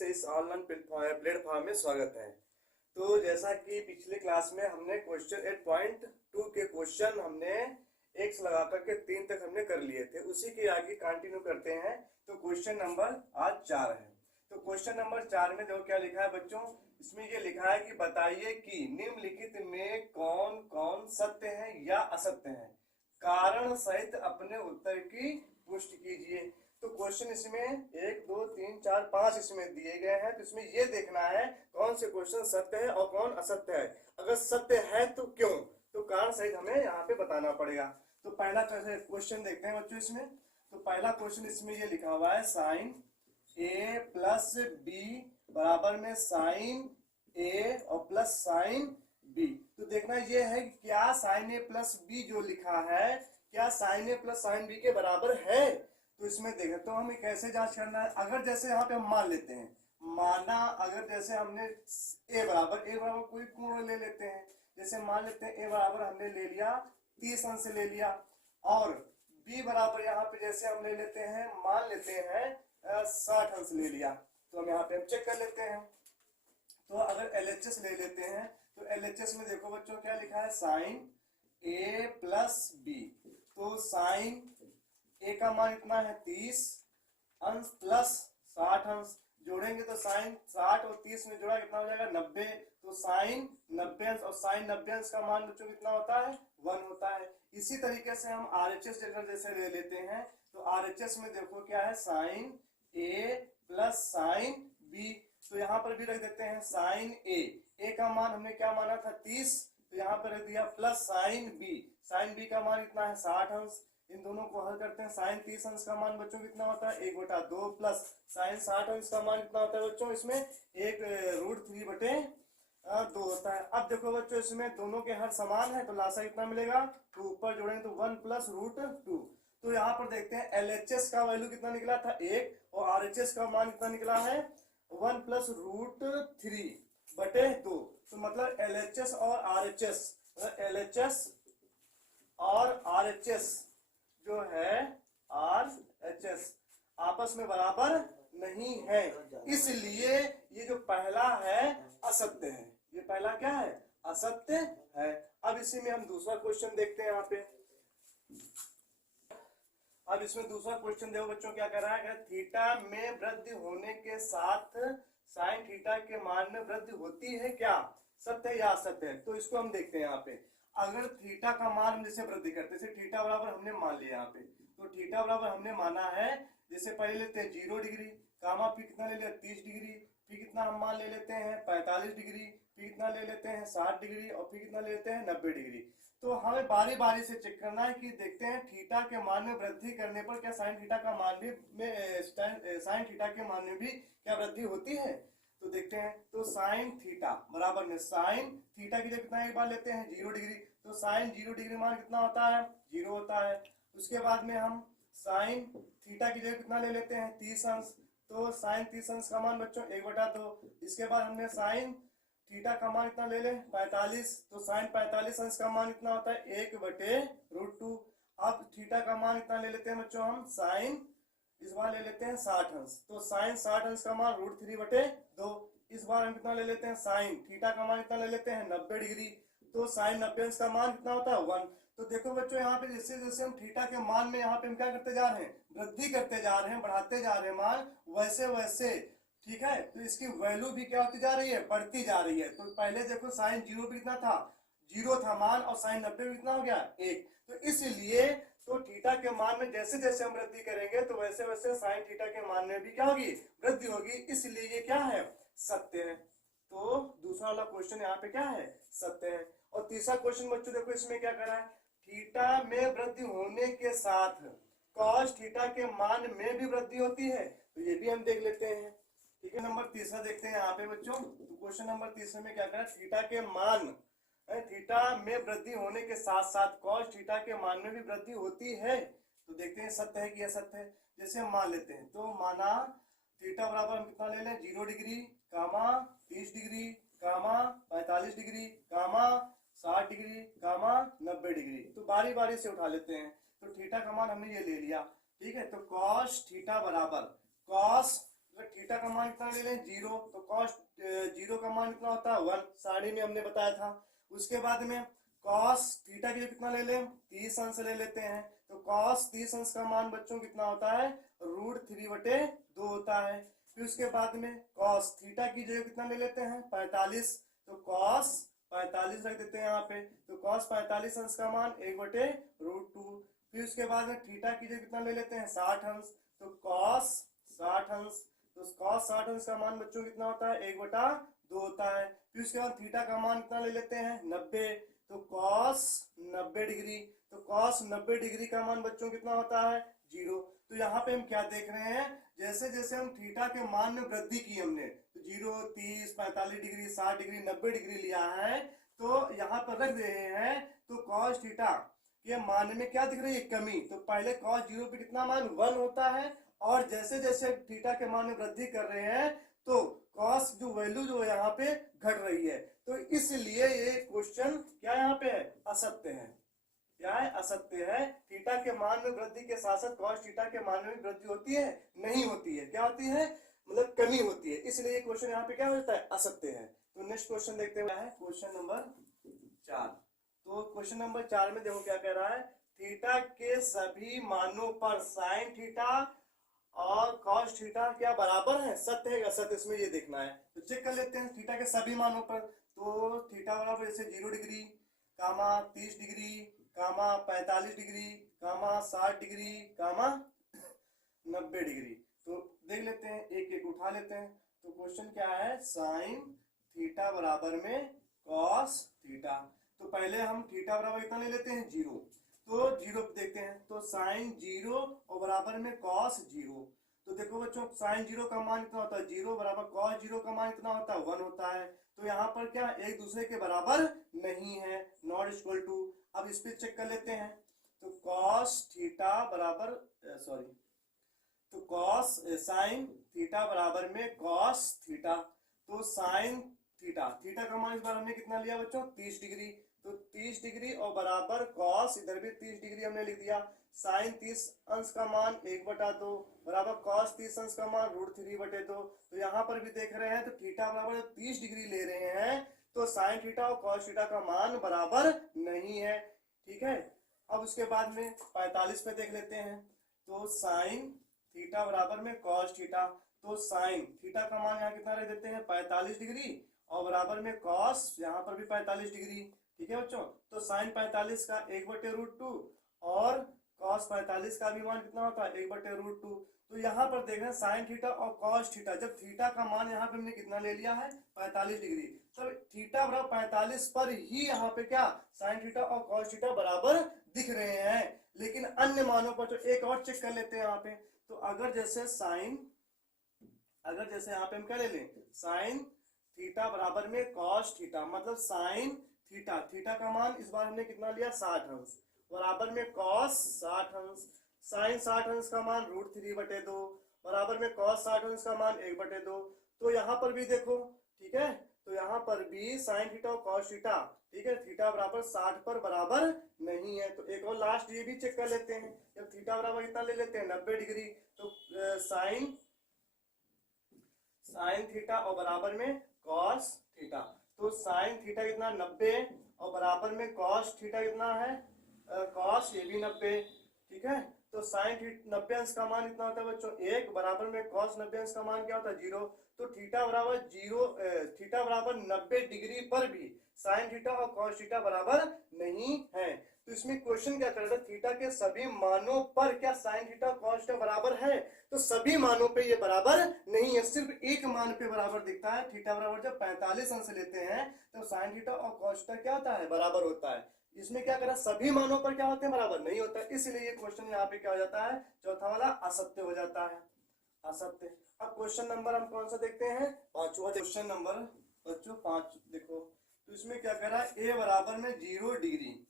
से इस online platform में स्वागत है। तो जैसा कि पिछले क्लास में हमने क्वेश्चन 8.2 के क्वेश्चन हमने 1 से लगा करके 3 तक हमने कर लिए थे, उसी के आगे कंटिन्यू करते हैं। तो क्वेश्चन नंबर आज 4 है। तो क्वेश्चन नंबर 4 में देखो क्या लिखा है बच्चों। इसमें ये लिखा है कि बताइए कि निम्नलिखित में कौन कौन सत्य है या असत्य है, कारण सहित अपने उत्तर की पुष्टि कीजिए। तो क्वेश्चन इसमें 1 2 3 4 5 इसमें दिए गए हैं। तो इसमें ये देखना है कौन से क्वेश्चन सत्य है और कौन असत्य है। अगर सत्य है तो क्यों, तो कारण सहित हमें यहाँ पे बताना पड़ेगा। तो पहला क्वेश्चन देखते हैं बच्चों इसमें। तो पहला क्वेश्चन इसमें ये लिखा हुआ है साइन ए प्लस बी बराबर में साइन ए और प्लस साइन बी। तो देखना ये है कि क्या साइन ए प्लस बी जो लिखा है क्या साइन ए प्लस साइन बी के बराबर है। तो इसमें देखें तो हमें कैसे जांच करना है। अगर जैसे यहाँ पे हम मान लेते हैं, माना अगर जैसे हमने ए बराबर कोई कोण ले लेते हैं। जैसे मान लेते हैं ए बराबर हमने ले लिया 30 अंश ले लिया, और बी बराबर यहाँ पे जैसे हम ले लेते हैं, मान लेते हैं 60 अंश ले लिया। तो हम यहाँ पे हम चेक कर लेते हैं। तो अगर LHS ले लेते हैं तो LHS में देखो बच्चों क्या लिखा है, साइन ए प्लस बी। तो साइन ए का मान इतना है 30 अंश प्लस 60 अंश, जोड़ेंगे तो साइन 60 और 30 में जोड़ा कितना हो जाएगा 90। तो साइन 90 अंश और साइन 90 अंश का मान बच्चों कितना होता है 1 होता है। इसी तरीके से हम RHS जैसे ले लेते हैं। तो RHS में देखो क्या है, साइन ए प्लस साइन बी। तो यहाँ पर भी रख देते हैं साइन ए का मान हमने क्या माना था 30, तो यहाँ पर रख दिया प्लस साइन बी का मान इतना है 60 अंश। इन दोनों को हल करते हैं। साइन 30 अंश का मान बच्चों कितना होता है 1/2 प्लस साइन 60 अंश का मान कितना होता है बच्चों, इसमें 1√3/2 होता है। अब देखो बच्चों इसमें दोनों के हर समान है तो लासा कितना मिलेगा, तो ऊपर जोड़ेंगे तो 1 + √2। तो यहाँ पर देखते हैं LHS का वैल्यू कितना निकला था 1 और RHS का मान कितना निकला है 1 + √3/2। तो मतलब LHS और RHS जो है RHS आपस में बराबर नहीं है, इसलिए ये जो पहला है असत्य है। ये पहला क्या है, असत्य है। अब इसी में हम दूसरा क्वेश्चन देखते हैं यहाँ पे। अब इसमें दूसरा क्वेश्चन देखो बच्चों क्या कर रहा है, थीटा में वृद्धि होने के साथ साइन थीटा के मान में वृद्धि होती है क्या, सत्य या असत्य है। तो इसको हम देखते हैं यहाँ पे। अगर थीटा का मान जैसे वृद्धि करते हैं, जैसे थीटा बराबर हमने मान लिया यहाँ पे। तो थीटा बराबर हमने माना है, जैसे पहले लेते हैं 0 डिग्री, कामा फिर कितना ले लिया 30 डिग्री, फिर कितना हम मान ले लेते हैं 45 डिग्री, फिर कितना ले लेते हैं 60 डिग्री और फिर कितना ले लेते हैं 90 डिग्री। तो हमें बारी बारी से चेक करना है कि देखते हैं थीटा के मान में वृद्धि करने पर क्या साइन थीटा का मान भी साइन थीटा के मान में भी क्या वृद्धि होती है। तो देखते हैं। तो साइन थीटा बराबर में साइन थीटा की जगह कितना एक बार लेते हैं 0 डिग्री। तो साइन 0 डिग्री मान कितना होता है 0 होता है। उसके बाद में हम साइन थीटा की जगह कितना ले लेते हैं 30 अंश। तो साइन 30 अंश का मान बच्चों 1/2। इसके बाद हमने साइन थीटा का मान कितना ले लें 45। तो साइन 45 अंश का मान कितना होता है 1/√2। अब थीटा का मान कितना ले लेते हैं बच्चों हम साइन इस बार ले लेते हैं 60 अंश। तो साइन 60 अंश का मान √3/2। इस बार हम कितना ले लेते हैं साइन थीटा का मान कितना ले लेते हैं 90 डिग्री। तो साइन 90 अंश का मान कितना होता है 1। तो देखो बच्चों यहाँ पे जैसे जैसे हम थीटा के मान में यहाँ पे हम क्या करते जा रहे हैं, वृद्धि करते जा रहे हैं, बढ़ाते जा रहे हैं मान, वैसे वैसे ठीक है। तो इसकी वैल्यू भी क्या होती जा रही है, बढ़ती जा रही है। तो पहले देखो साइन 0 पे कितना था 0 था मान, और साइन 90 पे कितना हो गया 1। तो इसलिए तो थीटा के मान में जैसे जैसे हम वृद्धि करेंगे तो वैसे वैसे साइन थीटा के मान में भी क्या होगी, वृद्धि होगी। इसलिए ये क्या है, सत्य है। तो दूसरा वाला क्वेश्चन यहाँ पे क्या है, सत्य है। और तीसरा क्वेश्चन बच्चों देखो इसमें क्या करा है, थीटा में वृद्धि होने के साथ कॉस थीटा के मान में भी वृद्धि होती है। तो ये भी हम देख लेते हैं। ठीक है, नंबर तीसरा देखते हैं यहाँ पे बच्चों। तो क्वेश्चन नंबर तीसरे में क्या करा, थीटा के मान थीटा में वृद्धि होने के साथ साथ कॉस थीटा के मान में भी वृद्धि होती है। तो देखते हैं सत्य है कि असत्य है। जैसे हम मान लेते हैं, तो माना थीटा बराबर हम कितना ले लें 0 डिग्री, कामा 30 डिग्री, कामा 45 डिग्री, कामा 60 डिग्री, कामा 90 डिग्री। तो बारी बारी से उठा लेते हैं। तो थीटा का मान हमने ये ले लिया। ठीक है, तो कॉस थीटा बराबर कॉस अगर थीटा का मान कितना ले लें 0, तो कॉस 0 का मान कितना होता है 1, सारणी में हमने बताया था। उसके बाद में कॉस थीटा के लिए कितना ले लें 30 अंश ले लेते हैं, तो कॉस 30 अंश का मान बच्चों कितना होता है √3/2 होता है। फिर उसके बाद में कॉस थीटा की जगह कितना ले लेते हैं 45, तो कॉस 45 रख देते हैं यहाँ पे, तो कॉस 45 अंश का मान 1/√2। फिर उसके बाद में थीटा की जगह कितना ले लेते हैं 60 अंश, तो कॉस 60 अंश, तो कॉस 60 अंश का मान बच्चों कितना होता है 1/2 होता है। फिर उसके बाद थीटा का मान कितना ले लेते हैं 90, तो कॉस 90 डिग्री, तो कॉस 90 डिग्री का मान बच्चों कितना होता है 0। तो यहाँ पे हम क्या देख रहे हैं, जैसे जैसे हम थीटा के मान में वृद्धि की हमने, तो 0, 30, 45 डिग्री, 60 डिग्री, 90 डिग्री लिया है, तो यहाँ पर रख रहे हैं, तो कॉस थीटा के मान में क्या दिख रही है कमी। तो पहले कॉस 0 पे कितना मान 1 होता है, और जैसे जैसे थीटा के मान में वृद्धि कर रहे हैं तो कॉस जो वैल्यू जो यहाँ पे घट रही है, तो इसलिए ये क्वेश्चन क्या यहाँ पे है असत्य है। क्या है असत्य है। थीटा के मान में वृद्धि के साथ साथ कॉस थीटा के मान में वृद्धि होती है नहीं होती है, क्या होती है मतलब कमी होती है, इसलिए ये क्वेश्चन यहाँ पे क्या होता है असत्य है। तो नेक्स्ट क्वेश्चन देखते हुए है क्वेश्चन नंबर 4। तो क्वेश्चन नंबर 4 में देखो क्या कह रहा है, थीटा के सभी मानों पर साइन थीटा और कॉस थीटा क्या बराबर है, सत्य है असत्य, इसमें ये देखना है। तो चेक कर लेते हैं थीटा के सभी मानों पर, तो थीटा बराबर जैसे 0 डिग्री, कामा 30 डिग्री, कामा 45 डिग्री, कामा 60 डिग्री, कामा 90 डिग्री। तो देख लेते हैं एक एक उठा लेते हैं। तो क्वेश्चन क्या है, साइन थीटा बराबर में कॉस थीटा। तो पहले हम थीटा बराबर कितना ले लेते हैं 0, तो 0 देखते हैं, तो साइन 0 और बराबर में कॉस 0। तो देखो बच्चों साइन 0 का मान कितना होता है 0, बराबर कॉस 0 का मान कितना होता है 1 होता है। तो यहाँ पर क्या एक दूसरे के बराबर नहीं है, नॉट इक्वल टू। अब इस पे चेक कर लेते हैं, तो कॉस थीटा बराबर सॉरी तो कॉस साइन थीटा बराबर में कॉस थीटा, तो साइन थीटा, थीटा का मान इस बार हमने कितना लिया बच्चों 30 डिग्री, तो 30 डिग्री और बराबर कॉस, इधर भी 30 डिग्री हमने लिख दिया, साइन 30 अंश का मान 1/2 बराबर कॉस 30 अंश का मान √3/2। तो यहाँ पर भी देख रहे हैं, तो थीटा बराबर 30 डिग्री ले रहे हैं, तो साइन थीटा और कॉस थीटा का मान बराबर नहीं है, ठीक है। अब उसके बाद में 45 पे देख लेते हैं, तो साइन थीटा बराबर में कॉस थीटा, तो साइन थीटा का मान यहाँ कितना रख देते हैं 45 डिग्री और बराबर में कॉस यहाँ पर भी 45 डिग्री, ठीक है बच्चों। तो साइन 45 का 1/√2 और कॉस 45 का भी मान कितना होता है 1/√2। तो यहाँ पर देख रहे हैं साइन थीटा और कॉस थीटा, जब थीटा का मान यहाँ पे हमने कितना ले लिया है 45 डिग्री, तो थीटा बराबर 45 पर ही यहाँ पे क्या साइन थीटा और कॉस थीटा बराबर दिख रहे हैं। लेकिन अन्य मानों पर तो एक और चेक कर लेते हैं यहाँ पे, तो अगर जैसे यहाँ पे हम क्या ले लें साइन थीटा बराबर में कॉस थीटा, मतलब साइन थीटा, थीटा का मान इस बार हमने कितना लिया 60 अंश बराबर में कॉस 60 अंश, साइन 60 अंश का मान √3/2 बराबर में कॉस 60 अंश का मान 1/2। तो यहाँ पर भी देखो, ठीक है, तो यहाँ पर भी साइन थीटा और कॉस थीटा, ठीक है, थीटा बराबर 60 पर बराबर नहीं है। तो एक और लास्ट ये भी चेक कर लेते हैं, जब थीटा बराबर कितना ले लेते हैं 90 डिग्री, तो साइन थीटा और बराबर में कॉस थीटा, तो साइन थीटा कितना 90 और बराबर में कॉस थीटा कितना है कॉस ये भी 90, ठीक है। तो साइन 90 अंश का मान कितना होता है बच्चों 1 बराबर में कॉस 90 अंश का मान क्या होता है 0। तो थीटा बराबर 0, थीटा बराबर 90 डिग्री पर भी साइन थीटा और कॉस थीटा बराबर नहीं है। तो इसमें क्वेश्चन क्या कर रहा है, थीटा के सभी मानों पर क्या साइन थीटा कॉस थीटा बराबर है, तो सभी मानों पे ये बराबर नहीं है, सिर्फ एक मान पे बराबर दिखता है। थीटा बराबर जब 45 अंश लेते हैं तो साइन थीटा और कॉस थीटा क्या होता है बराबर होता है। इसमें क्या करा सभी मानों पर क्या होते हैं बराबर नहीं होता, इसलिए ये क्वेश्चन यहाँ पे क्या हो जाता है चौथा वाला असत्य हो जाता है, असत्य। अब क्वेश्चन नंबर हम कौन सा देखते हैं पांचवा, क्वेश्चन नंबर बच्चों 5 देखो। तो इसमें क्या कह रहा है ए बराबर में 0 डिग्री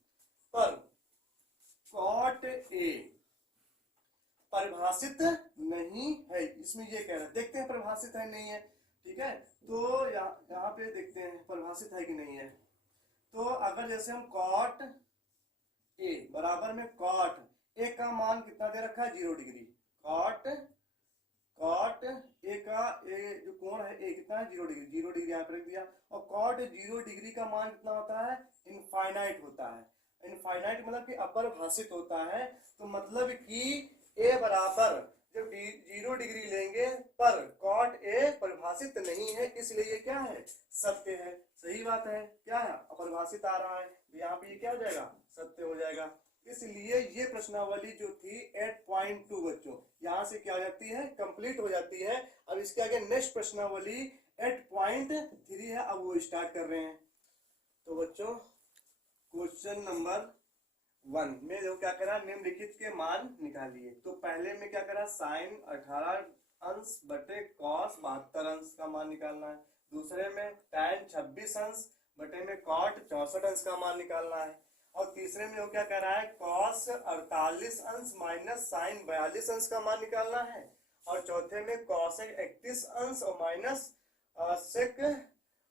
पर कॉट ए परिभाषित नहीं है, इसमें ये कह रहा है, देखते हैं परिभाषित है नहीं है, ठीक है। तो यहाँ पे देखते हैं परिभाषित है कि नहीं है। तो अगर जैसे हम कॉट ए बराबर में कॉट ए का मान कितना दे रखा है 0 डिग्री, कॉट ए का ए जो कोण है ए कितना है 0 डिग्री, 0 डिग्री यहाँ पर रख दिया। और कॉट 0 डिग्री का मान कितना होता है, इनफाइनाइट होता है। इनफाइनाइट मतलब कि अपरिभाषित होता है। तो मतलब कि ए बराबर जब 0 डिग्री लेंगे पर कॉट ए परिभाषित नहीं है, इसलिए ये क्या है, सत्य है। सही बात है, क्या है, अपरिभाषित आ रहा है, यहाँ पे ये क्या हो जाएगा, सत्य हो जाएगा। इसलिए ये प्रश्नावली जो थी 8.2 बच्चों यहाँ से क्या हो जाती है, कंप्लीट हो जाती है। अब इसके आगे नेक्स्ट प्रश्नावली 8.3 है, अब वो स्टार्ट कर रहे हैं। तो बच्चों क्वेश्चन नंबर 1 में जो क्या करा, निम्नलिखित के मान निकालिए। तो पहले में क्या करा, साइन 18 अंश बटे कॉस 72 अंश का मान निकालना है। दूसरे में tan 26 अंश बटे में कॉट 64 अंश का मान निकालना है। और तीसरे में वो क्या कह रहा है, कॉस 48 अंश माइनस साइन 42 अंश का मान निकालना है। और चौथे में कॉसेक 31 अंश और माइनस सेक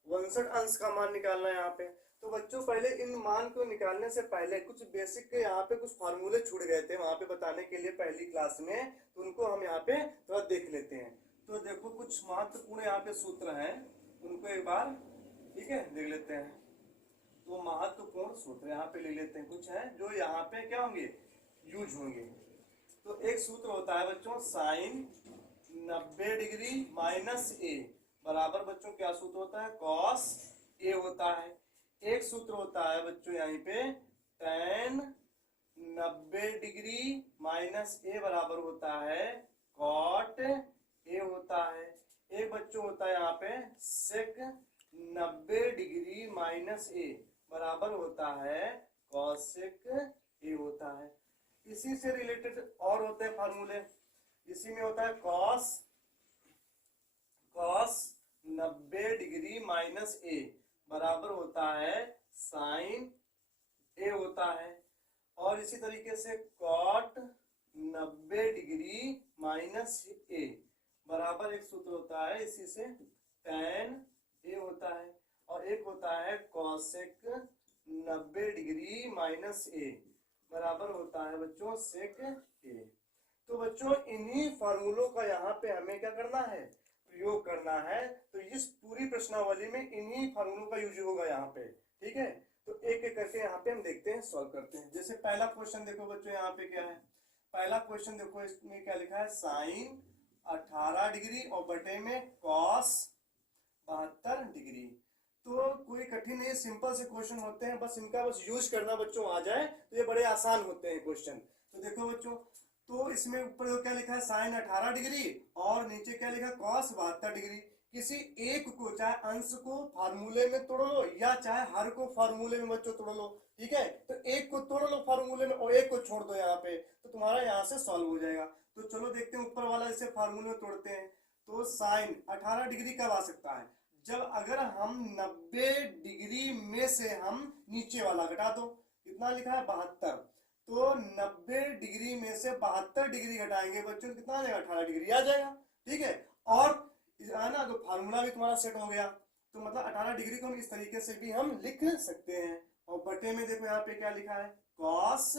62 अंश का मान निकालना है यहाँ पे। तो बच्चों पहले इन मान को निकालने से पहले कुछ बेसिक के यहाँ पे कुछ फार्मूले छूट गए थे वहां पे बताने के लिए पहली क्लास में, तो उनको हम यहाँ पे थोड़ा देख लेते हैं। तो देखो कुछ महत्वपूर्ण यहाँ पे सूत्र हैं, उनको एक बार ठीक है देख लेते हैं। तो महत्वपूर्ण सूत्र यहाँ पे ले लेते हैं, कुछ है जो यहाँ पे क्या होंगे, यूज होंगे। तो एक सूत्र होता है बच्चों साइन 90 डिग्री माइनस ए बराबर बच्चों क्या सूत्र होता है, कॉस ए होता है। एक सूत्र होता है बच्चों यहाँ पे tan 90 डिग्री माइनस ए बराबर होता है कॉट ए होता है। एक बच्चों होता है यहाँ पे सेक 90 डिग्री माइनस ए बराबर होता है कॉसेक ए होता है। इसी से रिलेटेड और होते हैं फार्मूले, इसी में होता है कॉस 90 डिग्री माइनस ए बराबर होता है साइन ए होता है। और इसी तरीके से कॉट 90 डिग्री माइनस ए बराबर एक सूत्र होता है, इसी से tan ए होता है। और एक होता है कॉसेक 90 डिग्री माइनस ए बराबर होता है बच्चों सेक ए। तो बच्चों इन्हीं फार्मूलों का यहाँ पे हमें क्या करना है, प्रयोग करना है। तो इस पूरी प्रश्नावली में इन्हीं फार्मूलों का यूज होगा यहाँ पे, ठीक है। तो एक एक करके यहाँ पे हम देखते हैं, सॉल्व करते हैं। जैसे पहला क्वेश्चन देखो बच्चों यहाँ पे क्या है, पहला क्वेश्चन देखो इसमें क्या लिखा है, साइन 18 डिग्री और बटे में कॉस 72 डिग्री। तो कोई कठिन नहीं, सिंपल से क्वेश्चन होते हैं, बस इनका बस यूज करना बच्चों आ जाए तो ये बड़े आसान होते हैं क्वेश्चन। तो देखो बच्चों, तो इसमें ऊपर क्या लिखा है साइन 18 डिग्री और नीचे क्या लिखा है कॉस 72 डिग्री। किसी एक को चाहे अंश को फार्मूले में तोड़ लो या चाहे हर को फार्मूले में बच्चों तोड़ लो, ठीक है। तो एक को तोड़ लो फार्मूले में और एक को छोड़ दो यहाँ पे, तो तुम्हारा यहाँ से सॉल्व हो जाएगा। तो चलो देखते हैं ऊपर वाला इसे फार्मूले में तोड़ते हैं। तो साइन 18 डिग्री कब आ सकता है, जब अगर हम 90 डिग्री में से हम नीचे वाला घटा दो, कितना लिखा है 72, तो 90 डिग्री में से 72 डिग्री घटाएंगे बच्चों कितना आ जाएगा, 18 डिग्री आ जाएगा, ठीक है। और है ना, तो फार्मूला भी तुम्हारा सेट हो गया। तो मतलब 18 डिग्री को हम इस तरीके से भी हम लिख सकते हैं। और बटे में देखो यहाँ पे क्या लिखा है कॉस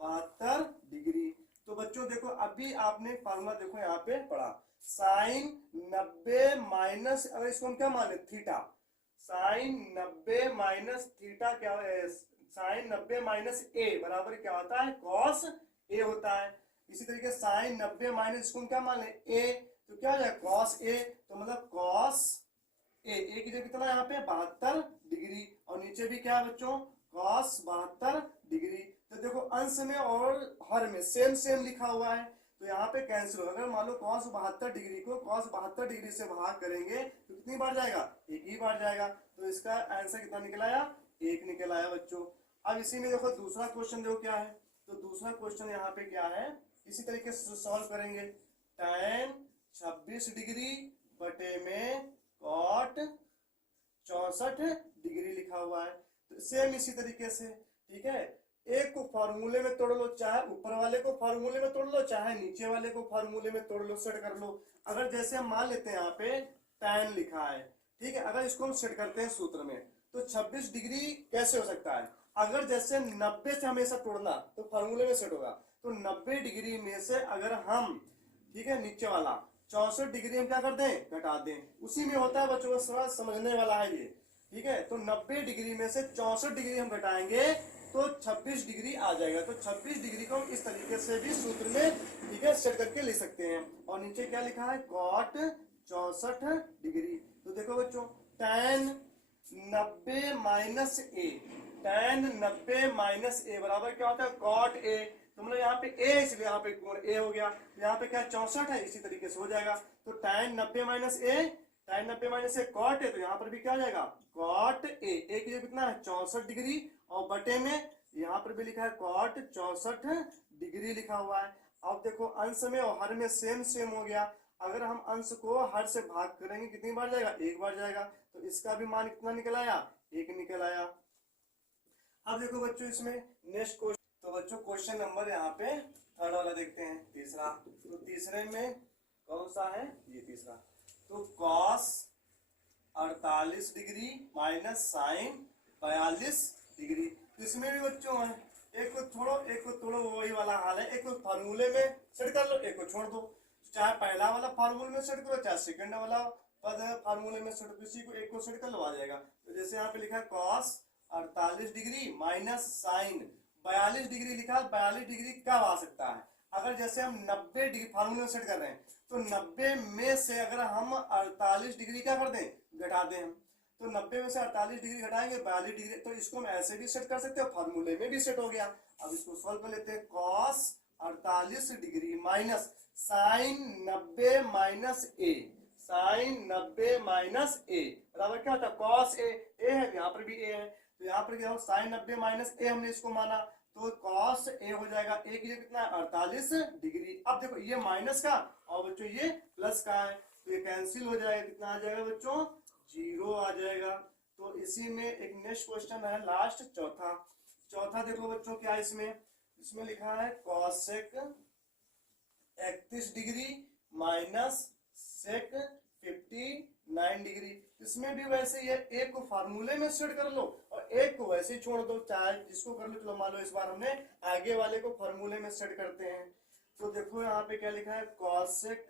72 डिग्री। तो बच्चों देखो अभी आपने फार्मूला देखो यहाँ पे पढ़ा, साइन 90 माइनस, अगर इसको हम क्या माने थीटा, साइन 90 माइनस थीटा क्या है, साइन 90 माइनस ए बराबर क्या होता है कॉस ए होता है। इसी तरीके साइन 90 माइनस इसको हम क्या मान ले ए, तो क्या हो जाएगा कॉस ए। तो मतलब कॉस ए की जगह कितना यहाँ पे 72 डिग्री और नीचे भी क्या है बच्चों कॉस 72 डिग्री। तो देखो अंश में और हर में सेम सेम लिखा हुआ है, तो यहाँ पे कैंसिल हो। अगर मान लो cos 72 डिग्री को cos 72 डिग्री से भाग करेंगे तो कितनी बार जाएगा, एक ही बार जाएगा। तो इसका आंसर कितना निकल आया, एक निकल आया बच्चों। अब इसी में देखो दूसरा क्वेश्चन देखो क्या है, तो दूसरा क्वेश्चन यहाँ पे क्या है, इसी तरीके से सॉल्व करेंगे। tan 26 डिग्री बटे में कॉट 64 डिग्री लिखा हुआ है, तो सेम इसी तरीके से, ठीक है। एक को फार्मूले में तोड़ लो, चाहे ऊपर वाले को फार्मूले में तोड़ लो चाहे नीचे वाले को फार्मूले में तोड़ लो, सेट कर लो। अगर जैसे हम मान लेते हैं यहाँ पे tan लिखा है, ठीक है, अगर इसको हम सेट करते हैं सूत्र में तो 26 डिग्री कैसे हो सकता है, अगर जैसे 90 से हमेशा तोड़ना तो फार्मूले में सेट होगा। तो 90 डिग्री में से अगर हम, ठीक है, नीचे वाला 64 डिग्री हम क्या कर दें, घटा दें। उसी में होता है बच्चों, थोड़ा समझने वाला है ये, ठीक है। तो 90 डिग्री में से 64 डिग्री हम घटाएंगे तो 26 डिग्री आ जाएगा। तो 26 डिग्री को हम इस तरीके से भी सूत्र में, ठीक है, सेट करके लिख सकते हैं। और नीचे क्या लिखा है, कॉट 64 डिग्री। तो देखो बच्चों, tan 90 minus A, tan 90 minus A बराबर क्या होता है, कॉट ए। तो मतलब यहाँ पे ए, इसलिए यहाँ पे कोण ए हो गया। यहाँ पे क्या 64 है, इसी तरीके से हो जाएगा। तो tan 90 minus A, tan 90 minus A cot A, तो यहाँ पर भी क्या हो जाएगा, कॉट ए। ए की जगह कितना है, 64 डिग्री, और बटे में यहाँ पर भी लिखा है कॉट 64 डिग्री लिखा हुआ है। अब देखो अंश में और हर में सेम सेम हो गया। अगर हम अंश को हर से भाग करेंगे कितनी बार जाएगा, एक बार जाएगा। तो इसका भी मान कितना निकल आया, एक निकल आया। अब देखो बच्चों इसमें नेक्स्ट क्वेश्चन, तो बच्चों क्वेश्चन नंबर यहाँ पे थर्ड वाला देखते हैं, तीसरा। तो तीसरे में कौन सा है, ये तीसरा। तो cos 48 degree minus sine 42 degree. तो इसमें भी बच्चों है, एक को छोड़ो एक को तोड़ो, वही वाला हाल है। एक को फार्मूले में सेट कर लो, एक को छोड़ दो। चाहे पहला वाला फार्मूले में सेट करो, चाहे सेकंड वाला पद फार्मूले में सेट, किसी को एक को सेट कर लो, आ जाएगा। तो जैसे यहाँ पे लिखा है cos 48 degree minus sine 42 degree लिखा है, 42 डिग्री कब आ सकता है, अगर जैसे हम 90 डिग्री फार्मूले में सेट कर रहे हैं, तो 90 में से अगर हम 48 डिग्री क्या कर दें, घटा दें हम, तो 90 में से 48 डिग्री घटाएंगे 42 डिग्री। तो इसको हम ऐसे भी सेट कर सकते हैं, फार्मूले में भी सेट हो गया। अब इसको सॉल्व कर लेते हैं, cos 48 degree minus sine 90 minus A, sine 90 minus A बराबर क्या होता है, कॉस ए। ए है, यहाँ पर भी ए है, तो यहाँ पर क्या हो, साइन 90 माइनस ए हमने इसको माना, तो कॉस ए हो जाएगा। ए की जगह कितना है, 48 डिग्री। अब देखो ये माइनस का और बच्चों ये प्लस का है, तो ये कैंसिल हो जाएगा। कितना आ जाएगा बच्चों, 0 आ जाएगा। तो इसी में एक नेक्स्ट क्वेश्चन है, लास्ट चौथा। चौथा देखो बच्चों क्या इसमें, इसमें लिखा है cosec 31 degree minus sec 59 degree. इसमें भी वैसे ही है, एक को फार्मूले में सेट कर लो और एक को वैसे ही छोड़ दो, चाहे जिसको कर लो। चलो मान लो इस बार हमने आगे वाले को फार्मूले में सेट करते हैं। तो देखो यहाँ पे क्या लिखा है, कॉसेक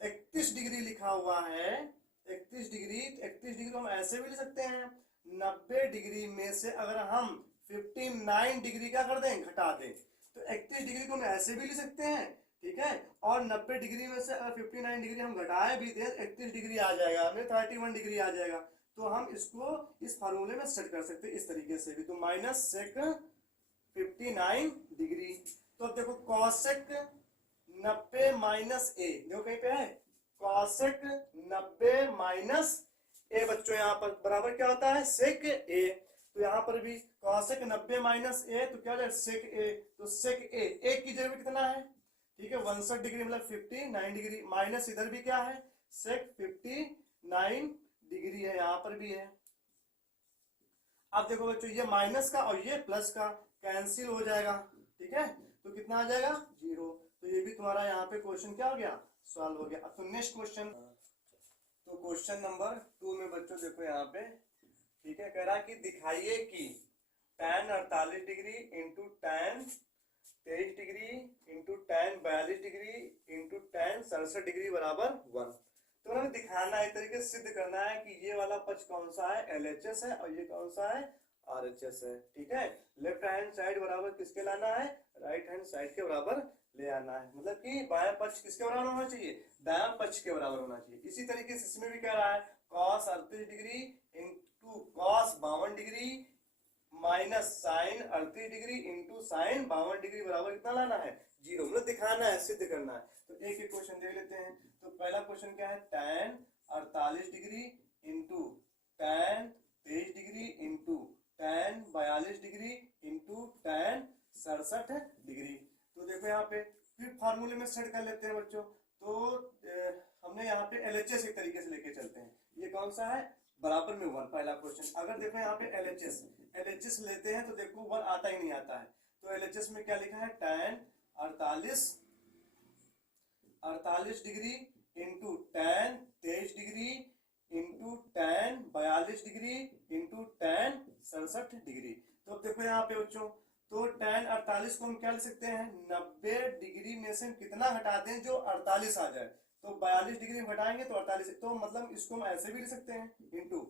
31 डिग्री लिखा हुआ है, 31 डिग्री। 31 डिग्री हम ऐसे भी लिख सकते हैं, 90 डिग्री में से अगर हम 59 डिग्री क्या कर दें, घटा दें, तो 31 डिग्री को हम ऐसे भी लिख सकते हैं, ठीक है। और 90 डिग्री में से अगर 59 डिग्री हम घटाए भी दें, 31 डिग्री आ जाएगा, हमें 31 डिग्री आ जाएगा। तो हम इसको इस फार्मूले में सेट कर सकते हैं इस तरीके से भी। तो माइनस सेक 59 डिग्री। तो अब देखो कॉसेक 90 माइनस ए, देखो कहीं पे है, कॉसेक 90 माइनस ए बच्चों, यहाँ पर बराबर क्या होता है, सेक ए। तो यहाँ पर भी कॉसेक 90 माइनस ए, तो क्या हो जाएगा, सेक ए। तो सेक ए, ए की जगह कितना है, ठीक है, 62 डिग्री मतलब 59 डिग्री, माइनस इधर भी क्या है, सेक 59 डिग्री है, यहाँ पर भी है। अब देखो बच्चों ये माइनस का और ये प्लस का कैंसिल हो जाएगा, ठीक है। तो कितना आ जाएगा, 0। तो ये भी तुम्हारा यहाँ पे क्वेश्चन क्या हो गया, सॉल्व हो गया। अब तो नेक्स्ट क्वेश्चन, तो क्वेश्चन नंबर 2 में बच्चों देखो यहाँ पे, ठीक है, कह रहा कि दिखाइए कि tan 48 degree into tan 23 degree into tan 42 degree into tan 67 degree बराबर 1। तो हमें दिखाना है, तरीके से सिद्ध करना है कि ये वाला पक्ष कौन सा है, LHS है, और ये कौन सा है, RHS है, ठीक है। लेफ्ट हैंड साइड बराबर किसके लाना है, राइट हैंड साइड के बराबर ले आना है। मतलब कि बायां पक्ष किसके बराबर होना चाहिए, दायां पक्ष के बराबर होना चाहिए। इसी तरीके से इसमें भी कह रहा है cos 38 degree into cos 52 degree minus sine 38 degree into sine 52 degree बराबर कितना लाना है, 0। मतलब दिखाना है, सिद्ध करना है। तो एक एक क्वेश्चन देख लेते हैं। तो पहला क्वेश्चन क्या है, tan 48 degree into tan 23 degree into tan 42 degree into tan 67 degree. तो देखो यहाँ पे फिर फार्मूले में सेट कर लेते हैं बच्चों। तो हमने यहाँ पे LHS एक तरीके से लेके चलते हैं। ये कौन सा है, बराबर में 1, पहला क्वेश्चन। अगर देखो यहाँ पे LHS लेते हैं तो देखो 1 आता ही नहीं आता है। तो LHS में क्या लिखा है, tan 48 degree into tan 23 degree into tan 42 degree into tan 67 degree. तो अब देखो यहाँ पे बच्चों, तो tan 48 को हम क्या लिख सकते हैं, 90 डिग्री में से कितना हटा दें जो 48 आ जाए। तो 42 डिग्री हम घटाएंगे तो 48, तो मतलब इसको हम ऐसे भी लिख सकते हैं इंटू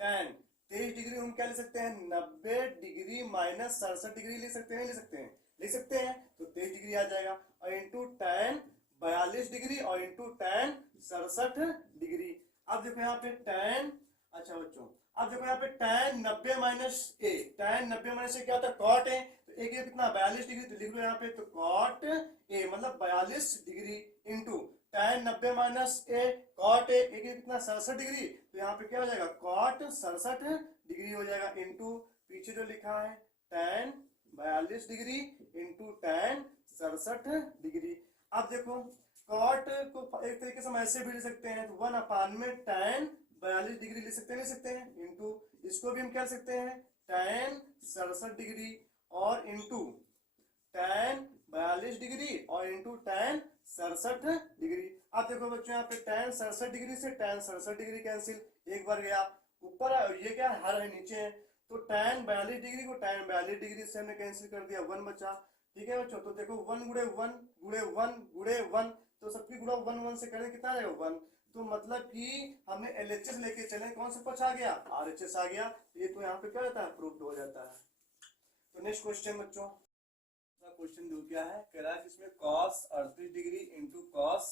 tan 23 डिग्री हम क्या लिख सकते हैं 90 डिग्री माइनस 67 डिग्री लिख सकते हैं, लिख सकते हैं, लिख सकते हैं, तो 23 डिग्री आ जाएगा और इंटू tan 42 डिग्री और इंटू tan 67 डिग्री। अब देखो यहाँ पे tan, अच्छा बच्चों अब देखो यहाँ पे tan 90 minus A, tan 90 minus ए क्या होता है cot ए, तो ए कितना 42 डिग्री, तो लिख लो यहाँ पे तो cot ए मतलब 42 डिग्री इंटू tan 90 माइनस ए cot ए कितना 67 डिग्री, तो यहाँ पे क्या हो जाएगा cot 67 डिग्री हो जाएगा इंटू पीछे जो लिखा है tan 42 degree into tan 67 degree. अब देखो cot को एक तरीके से हम ऐसे भी लिख सकते हैं, तो 1 में tan 42 डिग्री लिख सकते हैं, लिख सकते हैं इंटू इसको भी हम क्या लिख सकते हैं tan 67 डिग्री और इंटू tan 42 डिग्री और इंटू tan 67 डिग्री। अब देखो बच्चों यहाँ पे tan 67 डिग्री से tan 67 डिग्री कैंसिल, एक बार गया ऊपर और ये क्या हर है नीचे है, तो tan 42 डिग्री को tan 42 डिग्री से हमने कैंसिल कर दिया, 1 बचा। ठीक है बच्चों, तो देखो 1 गुणे 1 गुणे 1 गुणे 1, तो सबकी गुणा 1 1 से करें कितना आ जाएगा 1, तो मतलब कि हमने LHS लेके चले, कौन सा पक्ष आ गया RHS आ गया, ये तो यहाँ पे क्या रहता है प्रूव्ड हो जाता है। तो नेक्स्ट क्वेश्चन बच्चों, क्वेश्चन दो क्या है, कह रहा है इसमें cos 38 degree into cos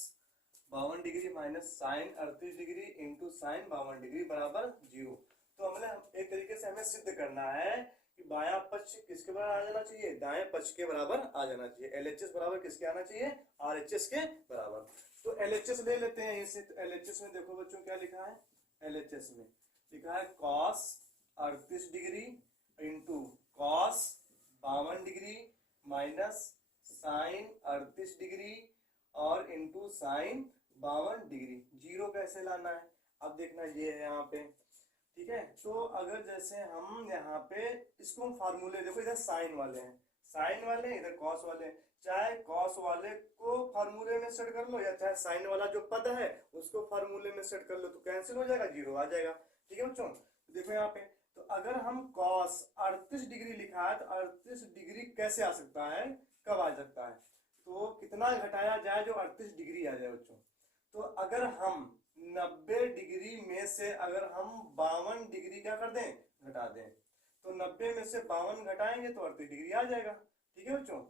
52 degree minus sin 38 degree into sin 52 degree बराबर 0। तो हमने एक तरीके से हमें सिद्ध करना है कि बायां पक्ष किसके बराबर आ जाना चाहिए, दाएं पक्ष के बराबर आ जाना चाहिए। LHS बराबर किसके आना चाहिए, RHS के बराबर। तो LHS ले लेते हैं इसे, तो LHS में देखो बच्चों क्या लिखा है, LHS में लिखा है cos 38 degree into cos 52 degree minus sin 38 degree और इंटू sin 52 डिग्री। जीरो कैसे लाना है, अब देखना ये है यहाँ पे, ठीक है। तो अगर जैसे हम यहाँ पे इसको हम फार्मूले, देखो इधर साइन वाले हैं, साइन वाले हैं, इधर कॉस वाले हैं, चाहे कॉस वाले को फार्मूले में सेट कर लो या चाहे साइन वाला जो पद है उसको फार्मूले में सेट कर लो, तो कैंसिल हो जाएगा, जीरो आ जाएगा। ठीक है बच्चों, देखो यहाँ पे, तो अगर हम cos 38 डिग्री लिखा है तो 38 डिग्री कैसे आ सकता है, कब आ सकता है, तो कितना घटाया जाए जो 38 डिग्री आ जाए बच्चों। तो अगर हम 90 डिग्री में से अगर हम 52 डिग्री क्या कर दें, घटा दें, तो 90 में से 52 घटाएंगे तो 38 डिग्री आ जाएगा। ठीक है बच्चों,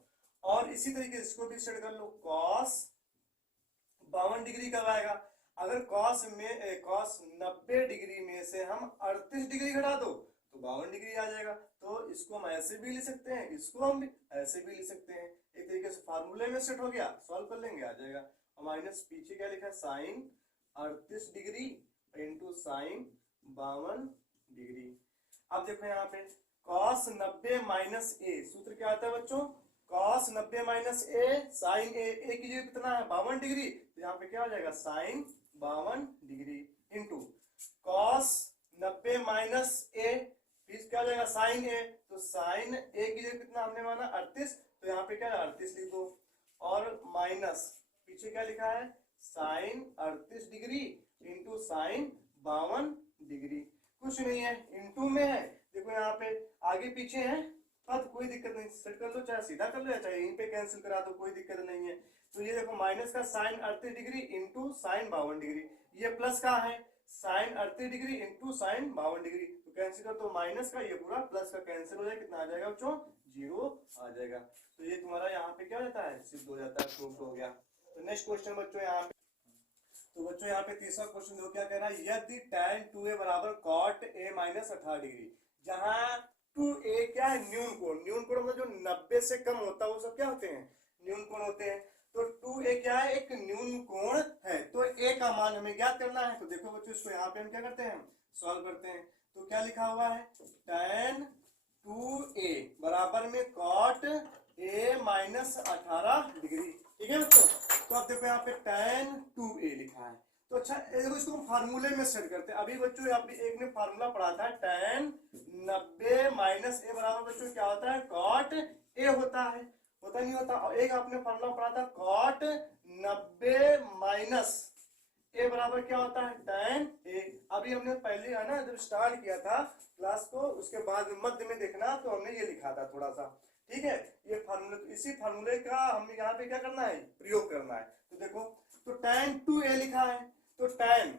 और इसी तरीके से इसको भी सेट कर लो, cos 52 डिग्री कब आएगा, अगर cos 90 डिग्री में से हम 38 डिग्री घटा दो तो 52 डिग्री आ जाएगा। तो इसको हम ऐसे भी लिख सकते हैं, इसको हम ऐसे भी लिख सकते हैं, एक तरीके से फार्मूले में सेट हो गया, सॉल्व कर लेंगे आ जाएगा। और माइनस पीछे क्या लिखा है, sine 38 degree into sine 52 degree. अब देखो यहाँ पे cos 90 माइनस ए, सूत्र क्या आता है बच्चों, cos 90 माइनस ए साइन ए की जगह कितना है 52 डिग्री, तो यहाँ पे क्या हो जाएगा sine 52 degree into cos 90 minus A, फिर क्या हो जाएगा साइन ए, तो साइन ए की जगह कितना हमने माना 38, तो यहाँ पे क्या है 38 लिख दो, और माइनस पीछे क्या लिखा है sine 38 degree into sine 52 degree, कुछ नहीं है इंटू में है, देखो यहाँ पे आगे पीछे है पद, कोई दिक्कत नहीं, सेट कर लो, चाहे सीधा कर लो या चाहे यहीं पे कैंसिल करा दो, कोई दिक्कत नहीं है। तो ये देखो माइनस का sine 38 degree into sine 52 degree, ये प्लस का है sine 38 degree into sine 52 degree, तो कैंसिल कर, तो माइनस का ये पूरा प्लस का कैंसिल हो जाएगा, कितना आ जाएगा बच्चों, जीरो आ जाएगा। तो ये तुम्हारा यहाँ पे क्या हो जाता है, सिद्ध हो जाता है, प्रूफ हो गया। तो नेक्स्ट क्वेश्चन बच्चों यहाँ पे, तो बच्चों यहाँ पे तीसरा क्वेश्चन देखो क्या कह रहा है, यदि tan 2a बराबर cot a माइनस 18 डिग्री, जहाँ 2a क्या है न्यून कोण, न्यून कोण मतलब जो 90 से कम होता है वो सब क्या होते हैं, न्यून कोण होते हैं। तो 2a क्या है, एक न्यून कोण है, तो a का मान हमें ज्ञात करना है। तो देखो बच्चों इसको यहाँ पे हम क्या करते हैं, सॉल्व करते हैं। तो क्या लिखा हुआ है, tan 2a बराबर में cot a माइनस 18 डिग्री। ठीक है बच्चों, तो अब देखो यहाँ पे tan 2a लिखा है, तो अच्छा देखो इसको हम फार्मूले में सेट करते हैं। अभी बच्चों यहाँ पे एक ने फार्मूला पढ़ा था tan 90 माइनस a बराबर बच्चों क्या होता है, cot a होता है, होता नहीं होता। और एक आपने फार्मूला पढ़ा था cot 90 माइनस a बराबर क्या होता है, tan a। अभी हमने पहले है ना जब स्टार्ट किया था क्लास को, उसके बाद मध्य में देखना, तो हमने ये लिखा था थोड़ा सा, ठीक है, ये फार्मूले, तो इसी फार्मूले का हमें यहाँ पे क्या करना है, प्रयोग करना है। तो देखो, तो tan 2a लिखा है, तो tan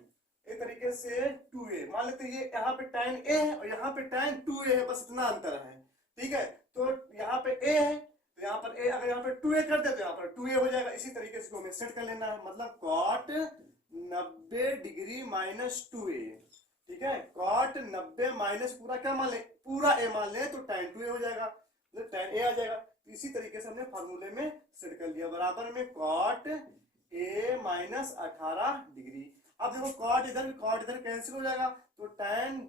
एक तरीके से 2a मान लेते हैं, ये यहाँ पे tan a है और यहाँ पे tan 2a है, बस इतना अंतर है। ठीक है, तो यहाँ पे a है तो यहाँ पर a, अगर यहाँ पे 2a कर दे तो यहाँ पर 2a हो जाएगा। इसी तरीके से हमें सेट कर लेना है, मतलब cot 90 डिग्री माइनस 2a। ठीक है, cot 90 माइनस पूरा क्या मान ले, पूरा a मान ले तो tan 2a हो जाएगा, मतलब tan a आ जाएगा। तो इसी तरीके से हमने फार्मूले में सेट कर लिया, बराबर में cot a माइनस 18 डिग्री। अब देखो cot इधर कैंसिल हो जाएगा, तो tan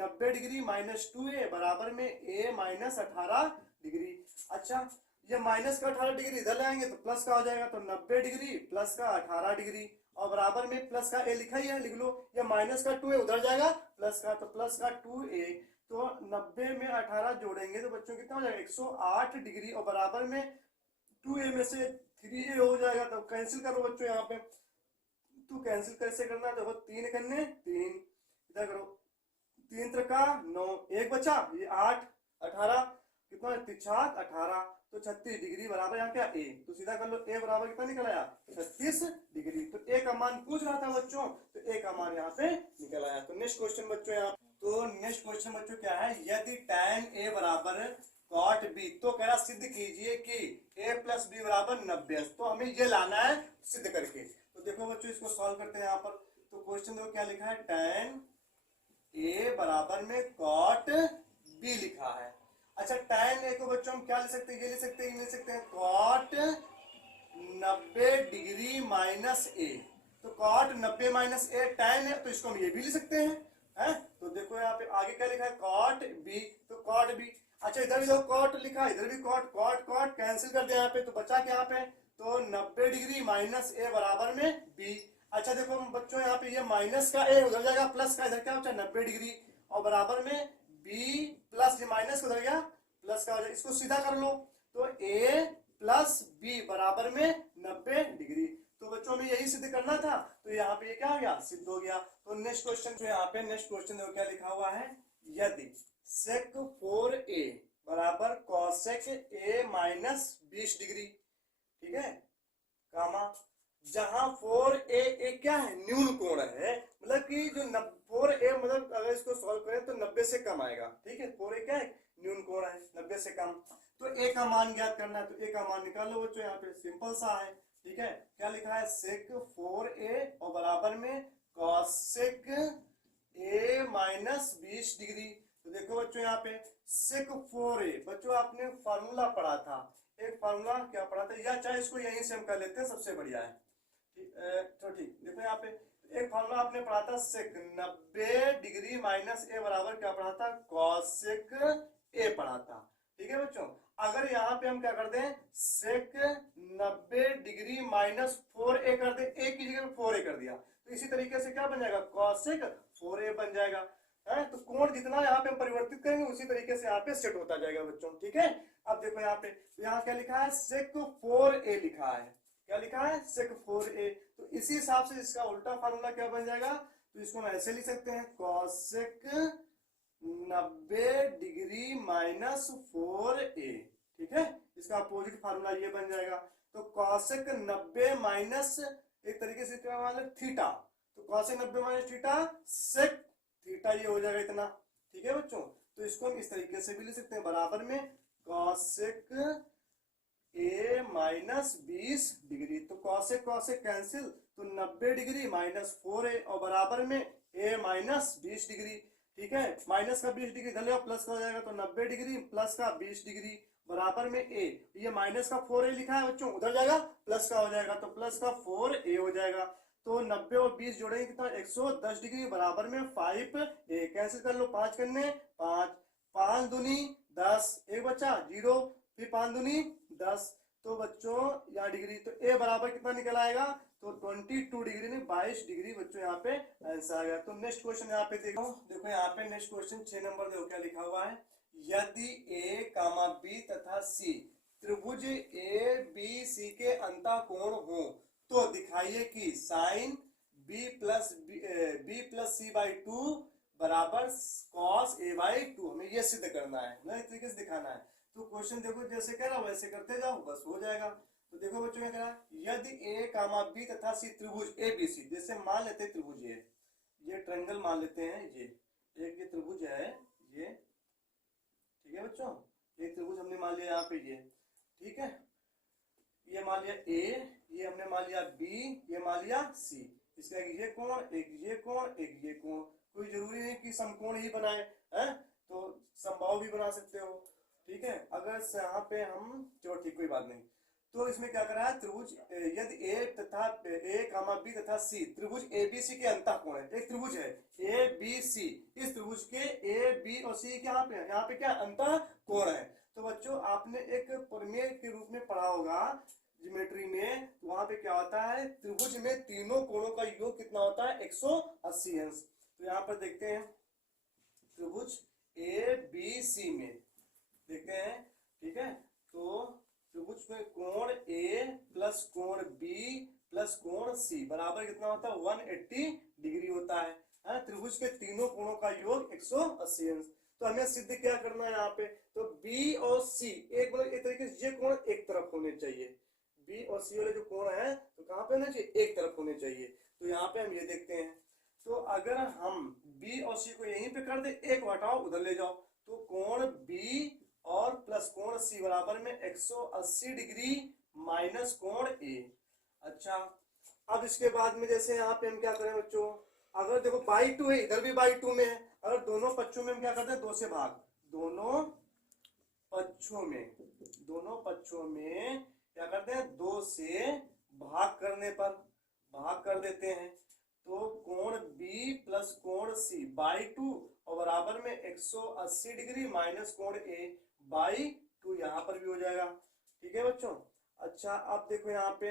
90 डिग्री माइनस 2a बराबर में a माइनस 18 डिग्री। अच्छा, ये माइनस का 18 डिग्री इधर लाएंगे तो प्लस का हो जाएगा, तो 90 डिग्री प्लस का 18 डिग्री, और बराबर में प्लस का a लिखा ही है, लिख लो। ये माइनस का 2a उधर जाएगा प्लस का, तो प्लस का 2a, तो 90 में 18 जोड़ेंगे तो बच्चों कितना हो जाएगा, 108 डिग्री, और बराबर में 2a में से 3a हो जाएगा। तो कैंसिल करो बच्चों यहाँ पे, तो कैंसिल कैसे करना है, देखो 3 करने 3, इधर करो 3 त्रिका 9, एक बचा, ये 8 18 कितना, 3 18, तो 36 डिग्री बराबर यहाँ क्या a, तो सीधा कर लो a बराबर कितना निकल आया, 36 डिग्री। तो a का मान पूछ रहा था बच्चों, तो a का मान यहाँ पे निकल आया। तो नेक्स्ट क्वेश्चन बच्चों यहाँ, तो नेक्स्ट क्वेश्चन बच्चों क्या है, यदि tan a बराबर cot b, तो कह रहा सिद्ध कीजिए कि a प्लस b बराबर 90। तो हमें ये लाना है सिद्ध करके। तो देखो बच्चों, इसको सॉल्व करते हैं यहाँ पर। तो क्वेश्चन देखो क्या लिखा है, tan a बराबर में cot b लिखा है। अच्छा, tan a को बच्चों हम क्या ले सकते हैं, ये ले सकते हैं, ये ले सकते हैं cot 90 डिग्री माइनस a। तो cot 90 माइनस a tan है, तो इसको हम ये भी ले सकते हैं, है? तो देखो यहाँ पे आगे क्या लिखा है, cot b, तो cot b। अच्छा, इधर भी देखो cot लिखा है, इधर भी cot, cot cot कैंसिल कर दिया यहाँ पे, तो बचा क्या यहाँ पे, तो 90 डिग्री माइनस a बराबर में b। अच्छा देखो बच्चों, यहाँ पे ये माइनस का a उधर जाएगा, प्लस का इधर क्या होता है 90 डिग्री, और बराबर में b प्लस, ये माइनस उधर गया प्लस का हो जाएगा। इसको सीधा कर लो, तो a प्लस b बराबर में 90 डिग्री। तो बच्चों में यही सिद्ध करना था, तो यहाँ पे ये क्या हो गया, सिद्ध हो गया। तो नेक्स्ट क्वेश्चन, तो यहाँ पे नेक्स्ट क्वेश्चन देखो क्या लिखा हुआ है, यदि sec 4a बराबर cosec a माइनस 20 डिग्री, ठीक है, कामा, जहां 4a क्या है, न्यून कोण है, मतलब कि जो 4a मतलब अगर इसको सॉल्व करें तो 90 से कम आएगा। ठीक है, 4a क्या है, न्यून कोण है, 90 से कम। तो a का मान ज्ञात करना है, तो a का मान निकाल लो बच्चों, यहाँ पे सिंपल सा है। ठीक है, क्या लिखा है, sec 4a और बराबर में cosec a माइनस 20 डिग्री। तो देखो बच्चों यहाँ पे sec 4a, बच्चों आपने फार्मूला पढ़ा था, एक फार्मूला क्या पढ़ा था, या चाहे इसको यहीं से हम कर लेते हैं, सबसे बढ़िया है। तो ठीक, देखो यहाँ पे एक फार्मूला आपने पढ़ा था, सेक 90 डिग्री माइनस a बराबर क्या पढ़ा था, cosec a पढ़ा था। ठीक है बच्चों, अगर यहाँ पे हम क्या कर दें, सेक 90 डिग्री माइनस 4a कर दे, a की जगह 4a कर दिया, तो इसी तरीके से क्या बन जाएगा, cosec 4a बन जाएगा। है, तो कोण जितना यहाँ पे हम परिवर्तित करेंगे उसी तरीके से यहाँ पे सेट होता जाएगा बच्चों। ठीक है, अब देखो यहाँ पे, यहाँ क्या लिखा है, sec 4a लिखा है, क्या लिखा है, sec 4a। तो इसी हिसाब से इसका उल्टा फार्मूला क्या बन जाएगा, तो इसको हम ऐसे लिख सकते हैं, cosec 90 डिग्री माइनस 4a। ठीक है, इसका अपोजिट फार्मूला ये बन जाएगा। तो cosec 90 माइनस एक तरीके से क्या मान थीटा, तो cosec 90 minus theta sec theta, ये हो जाएगा इतना। ठीक है बच्चों, तो इसको हम इस तरीके से भी लिख सकते हैं, बराबर में cosec a माइनस 20 डिग्री। तो cosec cosec कैंसिल, तो 90 डिग्री माइनस 4a और बराबर में a माइनस 20 डिग्री। ठीक है, माइनस का 20 डिग्री धले प्लस का हो जाएगा, तो 90 डिग्री प्लस का 20 डिग्री बराबर में a, ये माइनस का 4a लिखा है बच्चों, उधर जाएगा प्लस का हो जाएगा, तो प्लस का 4a हो जाएगा। तो 90 और 20 जोड़ेंगे कितना, 110 डिग्री बराबर में 5a, कैंसिल कर लो, 5 करने 5, 5 दूनी 10, एक बचा 0, फिर 5 दूनी 10, तो बच्चों यहाँ डिग्री, तो a बराबर कितना निकल आएगा, तो 22 डिग्री नहीं 22 डिग्री बच्चों यहाँ पे आंसर आ गया। तो नेक्स्ट क्वेश्चन यहाँ पे देखो यहाँ पे नेक्स्ट क्वेश्चन 6 नंबर देखो क्या लिखा हुआ है, यदि a, b तथा c त्रिभुज a b c के अंतःकोण हो तो दिखाइए कि sine b plus c by 2 बराबर cos a बाई 2। हमें यह सिद्ध करना है, इस तरीके से दिखाना है। तो क्वेश्चन देखो जैसे कह रहा हूं वैसे करते जाओ, बस हो जाएगा। तो देखो बच्चों क्या कह रहा है, यदि ए कामा बी तथा सी त्रिभुज ए बी सी, जैसे मान लेते हैं त्रिभुज ये ट्रायंगल मान लेते हैं, ये त्रिभुज है ये, ठीक है बच्चों, एक त्रिभुज हमने मान लिया यहाँ पे ये, ठीक है, ये मान लिया ए, ये हमने मान लिया बी, ये मान लिया सी। इसका एक ये कोण, एक ये कोण, एक ये कोण, कोई जरूरी नहीं कि समकोण ही बनाए हैं, तो समबाहु भी बना सकते हो, ठीक है। अगर यहाँ पे हम, चलो ठीक कोई बात नहीं। तो इसमें क्या कर रहा है, त्रिभुज यदि ए तथा ए कामा बी तथा सी त्रिभुज ए बी सी के अंतःकोण है, एक त्रिभुज है ए बी सी, इस त्रिभुज के ए बी और सी यहाँ पे क्या अंतःकोण है। तो बच्चों आपने एक प्रमेय के रूप में पढ़ा होगा ज्योमेट्री में, तो वहां पे क्या होता है, त्रिभुज में तीनों कोणों का योग कितना होता है, 180 अंश। तो यहाँ पर देखते हैं त्रिभुज ए बी सी में देखते हैं, ठीक है। तो त्रिभुज में कोण ए प्लस कोण बी प्लस कोण सी बराबर कितना होता है, 180 डिग्री होता है। त्रिभुज के तीनों कोणों का योग 180 अंश। तो हमें सिद्ध क्या करना है यहाँ पे, तो बी और सी एक मतलब एक तरीके से ये कोण एक तरफ होने चाहिए, बी और सी वाले जो कोण है तो कहाँ पे होने चाहिए, एक तरफ होने चाहिए। तो यहाँ पे हम ये देखते हैं, तो अगर हम बी और सी को यहीं पे कर दे, एक हटाओ उधर ले जाओ, तो कोण बी और प्लस कोण सी बराबर में 180 डिग्री माइनस कोण ए। अच्छा, अब इसके बाद में जैसे यहाँ पे हम क्या करें बच्चों, अगर देखो बाई 2 है, इधर भी बाई 2 में है, अगर दोनों पक्षों में हम क्या करते हैं, 2 से भाग, दोनों पक्षों में क्या करते हैं, 2 से भाग करने पर भाग कर देते हैं। तो कोण B प्लस कोण C बाई 2 और बराबर में 180 डिग्री माइनस कोण A बाई 2, यहाँ पर भी हो जाएगा, ठीक है बच्चों। अच्छा, अब देखो यहाँ पे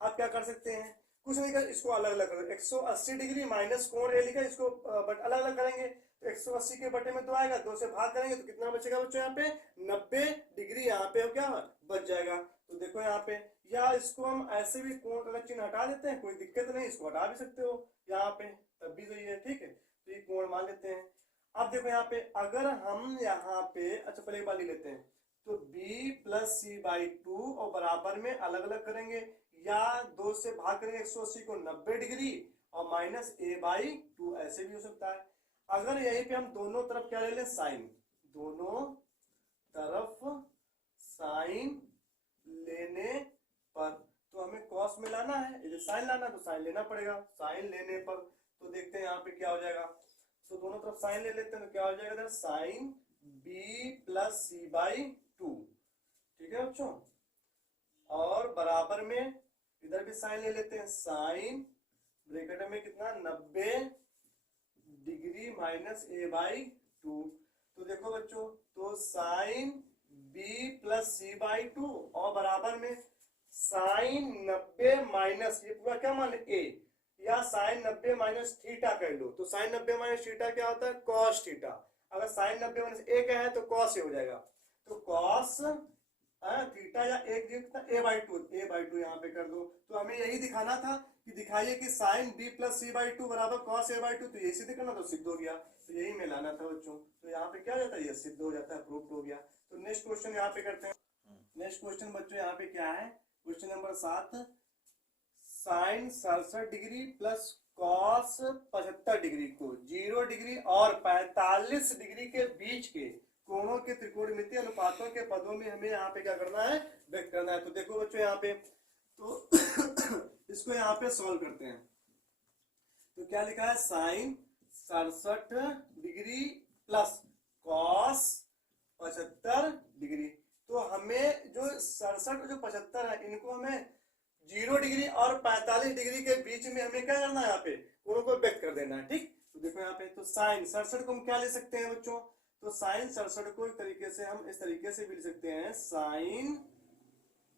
आप क्या कर सकते हैं, कुछ नहीं कर, इसको अलग अलग करो, 180 डिग्री माइनस कोण A लिखा, इसको बट अलग अलग करेंगे, तो 180 के बटे में 2 आएगा, 2 से भाग करेंगे तो कितना बचेगा बच्चों, यहाँ पे 90 डिग्री यहाँ पे क्या बच जाएगा। तो देखो यहाँ पे, या इसको हम ऐसे भी कोण का चिन्ह हटा देते हैं, कोई दिक्कत नहीं, इसको हटा भी सकते हो यहाँ पे, तब भी सही है, ठीक है। तो ये कोण मान लेते हैं। अब देखो यहाँ पे, अगर हम यहाँ पे, अच्छा पहले एक बार लिख लेते हैं, तो b प्लस सी बाई 2 और बराबर में अलग अलग करेंगे, या 2 से भाग करेंगे 180 को 90 डिग्री और माइनस a बाई 2, ऐसे भी हो सकता है। अगर यहीं पे हम दोनों तरफ क्या ले लें, साइन, दोनों तरफ साइन लेने पर, तो हमें कॉस में लाना है, यदि साइन लाना तो साइन लेना पड़ेगा, साइन लेने पर। तो देखते हैं यहाँ पे क्या हो जाएगा, तो दोनों तरफ साइन ले लेते हैं, तो क्या हो जाएगा, sine b plus C by 2, ठीक है बच्चों, और बराबर में इधर भी साइन ले लेते हैं, साइन ब्रैकेट में कितना 90 डिग्री माइनस a बाई 2। तो देखो बच्चों, तो sine b plus C by 2 और बराबर में साइन 90 माइनस, ये पूरा क्या मान a, या साइन 90 माइनस थीटा कह लो, तो साइन 90 माइनस थीटा क्या होता है, कॉस थीटा। अगर साइन 90 माइनस a क्या है तो कॉस हो जाएगा, तो कॉस थीटा या एक a बाई 2 यहाँ पे कर दो। तो हमें यही दिखाना था कि दिखाइए कि sine b plus C by 2 बराबर कॉस a बाई 2, तो यही सिद्ध करना, तो सिद्ध हो गया, तो यही में लाना था बच्चों। तो यहाँ पे क्या हो जाता है, ये सिद्ध हो जाता है, प्रूफ हो गया। तो नेक्स्ट क्वेश्चन यहाँ पे करते हैं। नेक्स्ट क्वेश्चन बच्चों यहाँ पे क्या है, question number 7, sine 67 degree plus cos 75 degree को 0 डिग्री और 45 डिग्री के बीच के कोणों के त्रिकोणमितीय अनुपातों के पदों में हमें यहाँ पे क्या करना है, व्यक्त करना है। तो देखो बच्चों यहाँ पे, तो इसको यहाँ पे सॉल्व करते हैं। तो क्या लिखा है, sine 67 degree plus cos 75 degree. तो हमें जो 67 और जो 75 है, इनको हमें 0 डिग्री और 45 डिग्री के बीच में हमें क्या करना है, यहाँ पे कोणों को व्यक्त कर देना है, ठीक। तो देखो यहाँ पे, तो साइन 67 को हम क्या ले सकते हैं बच्चों, तो साइन 67 को एक तरीके से हम इस तरीके से भी लिख सकते हैं, साइन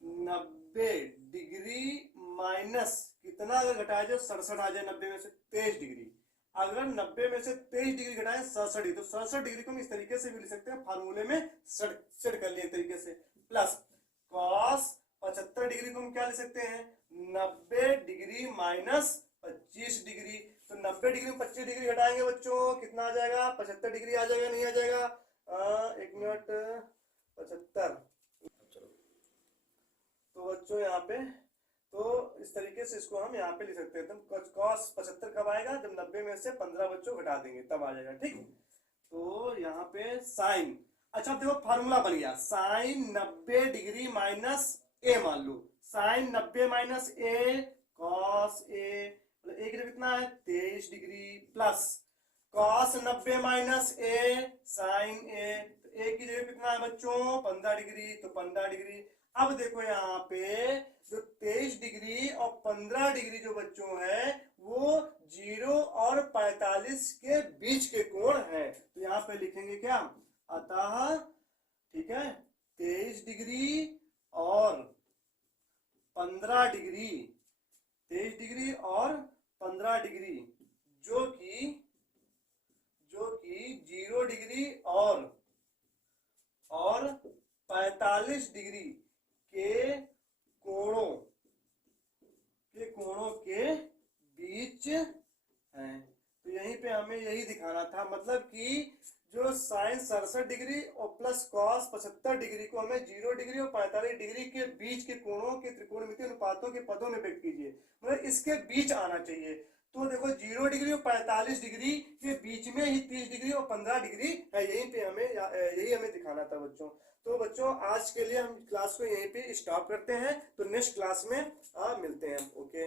90 डिग्री माइनस कितना अगर घटाया जाए 67 आ जाए 90 में से 23 डिग्री, अगर 90 में से 23 डिग्री घटाए 67, तो 67 डिग्री को हम इस तरीके से भी लिख सकते हैं, फार्मूले में सेट कर लिए तरीके से, प्लस कॉस 75 डिग्री को हम क्या ले सकते हैं, 90 डिग्री माइनस 25 डिग्री। तो 90 डिग्री में 25 डिग्री घटाएंगे बच्चों, कितना आ जाएगा, 75 डिग्री आ जाएगा, नहीं आ जाएगा, एक मिनट, 75। चलो तो बच्चों यहाँ पे तो इस तरीके से इसको हम यहाँ पे लिख सकते हैं। तो cos 75 कब आएगा? जब 90 में से 15 बच्चों घटा देंगे तब आ जाएगा। ठीक, तो यहाँ पे साइन, अच्छा देखो फार्मूला बन गया, साइन 90 डिग्री माइनस ए, मान लो sign 90 minus A cos A, मतलब ए की जगह कितना है 23 degree, plus cos 90 minus A sign ए, तो ए की जगह कितना है बच्चों 15 डिग्री, तो 15 डिग्री। अब देखो यहाँ पे जो 23 डिग्री और 15 डिग्री जो बच्चों है वो 0 और 45 के बीच के कोण है, तो यहाँ पे लिखेंगे क्या, अतः ठीक है 23 डिग्री और 15 डिग्री, 23 डिग्री और 15 डिग्री जो कि 0 डिग्री और 45 डिग्री के कोणों के बीच है। तो यहीं पे हमें यही दिखाना था, मतलब कि जो साइन 67 डिग्री और प्लस कॉस 75 डिग्री को हमें 0 डिग्री और 45 डिग्री के बीच के कोणों के त्रिकोणमितीय अनुपातों के पदों में व्यक्त कीजिए, मतलब इसके बीच आना चाहिए। तो देखो 0 डिग्री और 45 डिग्री के बीच में ही 30 डिग्री और 15 डिग्री है, यहीं पे यही हमें दिखाना था बच्चों। तो बच्चों आज के लिए हम क्लास को यहीं पे स्टॉप करते हैं, तो नेक्स्ट क्लास में मिलते हैं। ओके।